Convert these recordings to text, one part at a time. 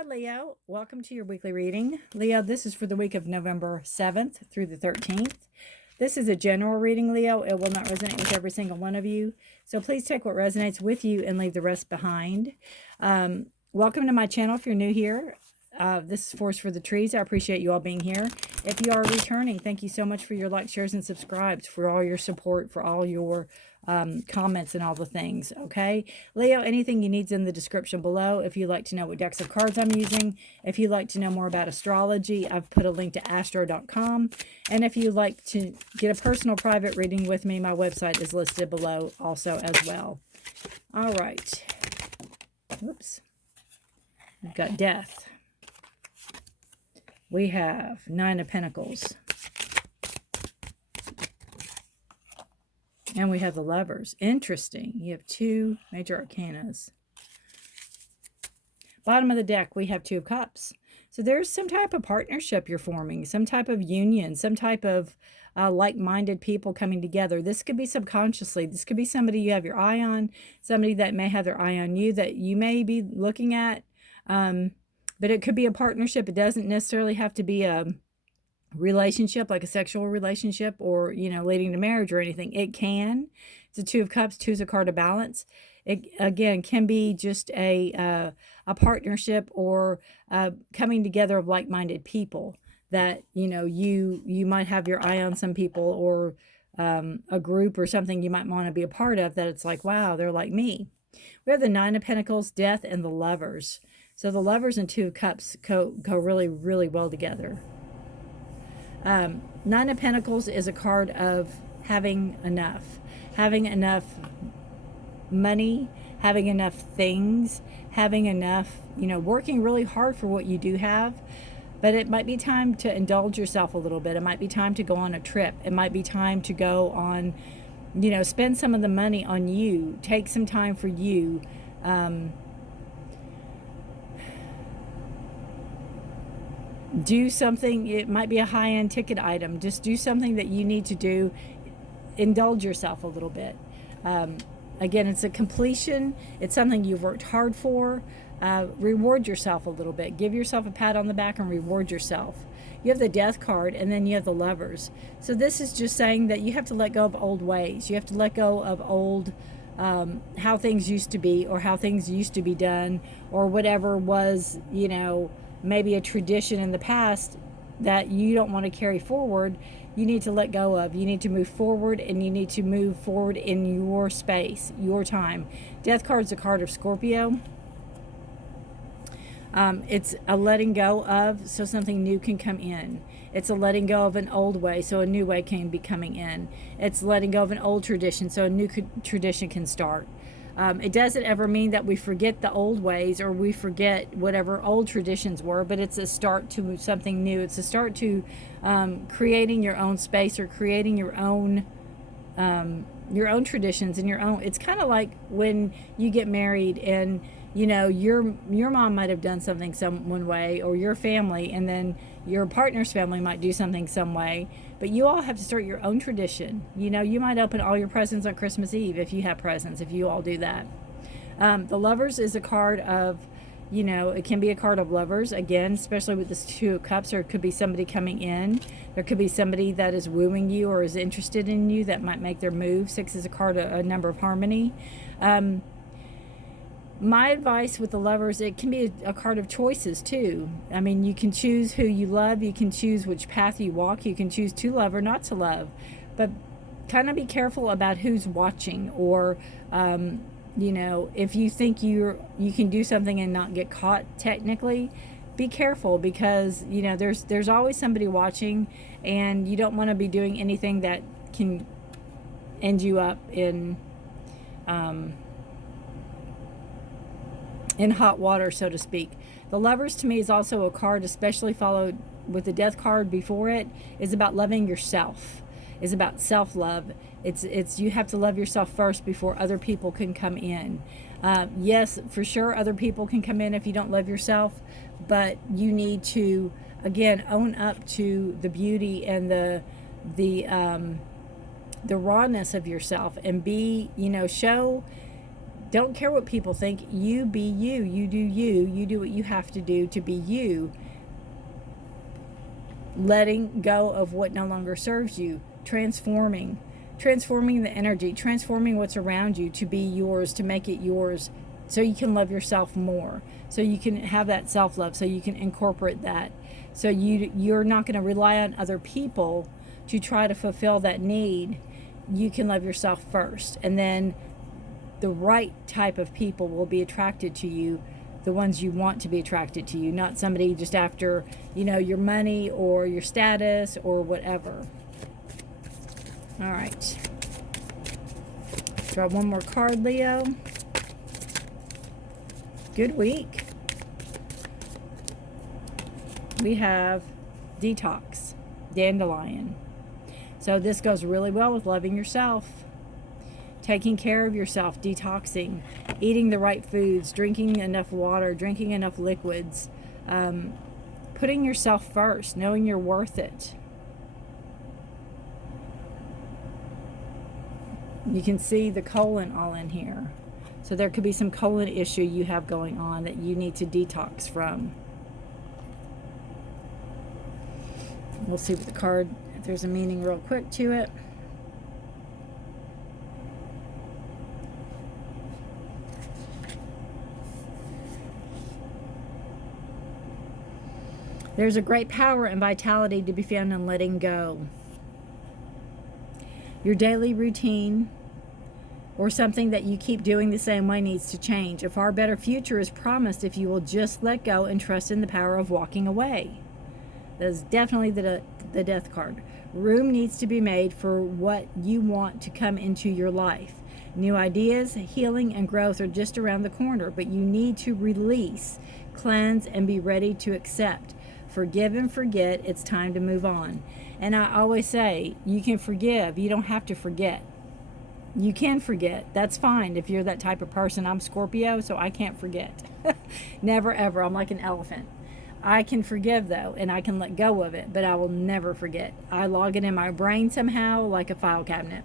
Hi, Leo. Welcome to your weekly reading. Leo, this is for the week of November 7th through the 13th. This is a general reading, Leo. It will not resonate with every single one of you. So please take what resonates with you and leave the rest behind. Welcome to my channel if you're new here. This is Forest for the Trees. I appreciate you all being here. If you are returning, thank you so much for your likes, shares, and subscribes, for all your support, for all your comments and all the things. Okay, Leo, anything you need is in the description below. If you'd like to know what decks of cards I'm using, if you'd like to know more about astrology, I've put a link to astro.com. And if you'd like to get a personal private reading with me, my website is listed below also as well. All right. Oops. We've got Death. We have Nine of Pentacles. And we have the Lovers. Interesting. You have two major arcanas. Bottom of the deck, we have Two of Cups. So there's some type of partnership you're forming, some type of union, some type of like-minded people coming together. This could be subconsciously. This could be somebody you have your eye on, somebody that may have their eye on you that you may be looking at. But it could be a partnership. It doesn't necessarily have to be a relationship, like a sexual relationship or, you know, leading to marriage or anything. It can. It's a Two of Cups. Two is a card of balance. It, again, can be just a partnership or coming together of like-minded people that, you know, you might have your eye on some people or a group or something you might want to be a part of that it's like, wow, they're like me. We have the Nine of Pentacles, Death, and the Lovers. So the Lovers and Two of Cups go really, really well together. Nine of Pentacles is a card of having enough money, having enough things, having enough, you know, working really hard for what you do have. But it might be time to indulge yourself a little bit. It might be time to go on a trip. It might be time to go on, you know, spend some of the money on you. Take some time for you. Do something. It might be a high-end ticket item. Just do something that you need to do. Indulge yourself a little bit. Again, it's a completion. It's something you've worked hard for. Reward yourself a little bit. Give yourself a pat on the back and reward yourself. You have the Death card, and then you have the Lovers. So this is just saying that you have to let go of old ways. You have to let go of old how things used to be, or how things used to be done, or whatever was, you know, maybe a tradition in the past that you don't want to carry forward. You need to let go of. You need to move forward, and you need to move forward in your space, your time. Death card is a card of Scorpio. It's a letting go of, so something new can come in. It's a letting go of an old way, so a new way can be coming in. It's letting go of an old tradition, so a new tradition can start. It doesn't ever mean that we forget the old ways or we forget whatever old traditions were, but it's a start to something new. It's a start to creating your own space, or creating your own traditions and your own. It's kind of like when you get married and, you know, your mom might have done something one way, or your family, and then your partner's family might do something some way, but you all have to start your own tradition. You know, you might open all your presents on Christmas Eve if you have presents, if you all do that. The Lovers is a card of, you know, it can be a card of lovers, again, especially with this Two of Cups, or it could be somebody coming in. There could be somebody that is wooing you or is interested in you that might make their move. Six is a card of a number of harmony. My advice with the Lovers, it can be a card of choices too. I mean, you can choose who you love. You can choose which path you walk. You can choose to love or not to love. But kind of be careful about who's watching, or, you know, if you think you can do something and not get caught technically, be careful, because, you know, there's always somebody watching, and you don't want to be doing anything that can end you up in hot water, so to speak. The Lovers to me is also a card, especially followed with the Death card before it, is about loving yourself. Is about self-love. It's you have to love yourself first before other people can come in. Yes, for sure, other people can come in if you don't love yourself, but you need to, again, own up to the beauty and the rawness of yourself, and be, you know, show Don't care what people think. You be you. You do you. You do what you have to do to be you. Letting go of what no longer serves you. Transforming the energy, transforming what's around you to be yours, to make it yours, so you can love yourself more, so you can have that self-love, so you can incorporate that, so you're not going to rely on other people to try to fulfill that need. You can love yourself first, and then the right type of people will be attracted to you, the ones you want to be attracted to you, not somebody just after, your money or your status or whatever. All right. Draw one more card, Leo. Good week. We have detox, dandelion. So this goes really well with loving yourself, taking care of yourself, detoxing, eating the right foods, drinking enough water, drinking enough liquids, putting yourself first, knowing you're worth it. You can see the colon all in here. So there could be some colon issue you have going on that you need to detox from. We'll see what the card, if there's a meaning real quick to it. There's a great power and vitality to be found in letting go. Your daily routine or something that you keep doing the same way needs to change. A far better future is promised if you will just let go and trust in the power of walking away. That is definitely the death card. Room needs to be made for what you want to come into your life. New ideas, healing, and growth are just around the corner, but you need to release, cleanse, and be ready to accept. Forgive and forget. It's time to move on. And I always say, you can forgive. You don't have to forget. You can forget. That's fine if you're that type of person. I'm Scorpio, so I can't forget. Never, ever. I'm like an elephant. I can forgive, though, and I can let go of it, but I will never forget. I log it in my brain somehow like a file cabinet.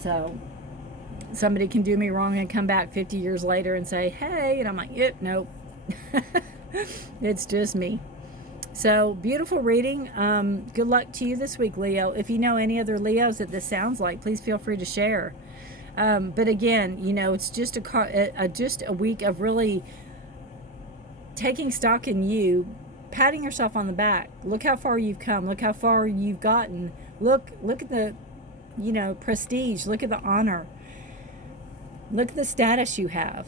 So somebody can do me wrong and come back 50 years later and say, hey, and I'm like, yep, nope. It's just me. So, beautiful reading. Good luck to you this week, Leo. If you know any other Leos that this sounds like, please feel free to share. But again, it's just a week of really taking stock in you, patting yourself on the back. Look how far you've come. Look how far you've gotten. Look at the, prestige. Look at the honor. Look at the status you have.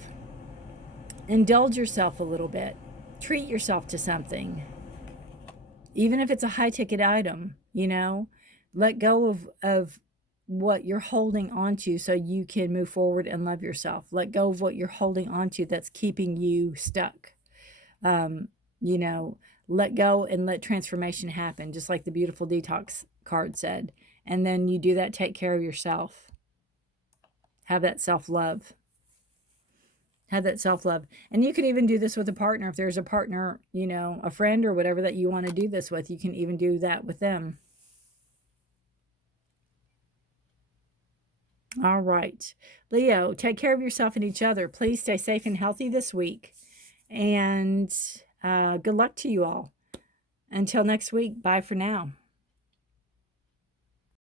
Indulge yourself a little bit. Treat yourself to something. Even if it's a high-ticket item, let go of what you're holding onto so you can move forward and love yourself. Let go of what you're holding onto that's keeping you stuck. Let go and let transformation happen, just like the beautiful detox card said. And then you do that, take care of yourself. Have that self-love. Have that self-love. And you can even do this with a partner. If there's a partner, a friend or whatever that you want to do this with, you can even do that with them. All right. Leo, take care of yourself and each other. Please stay safe and healthy this week. And good luck to you all. Until next week, bye for now.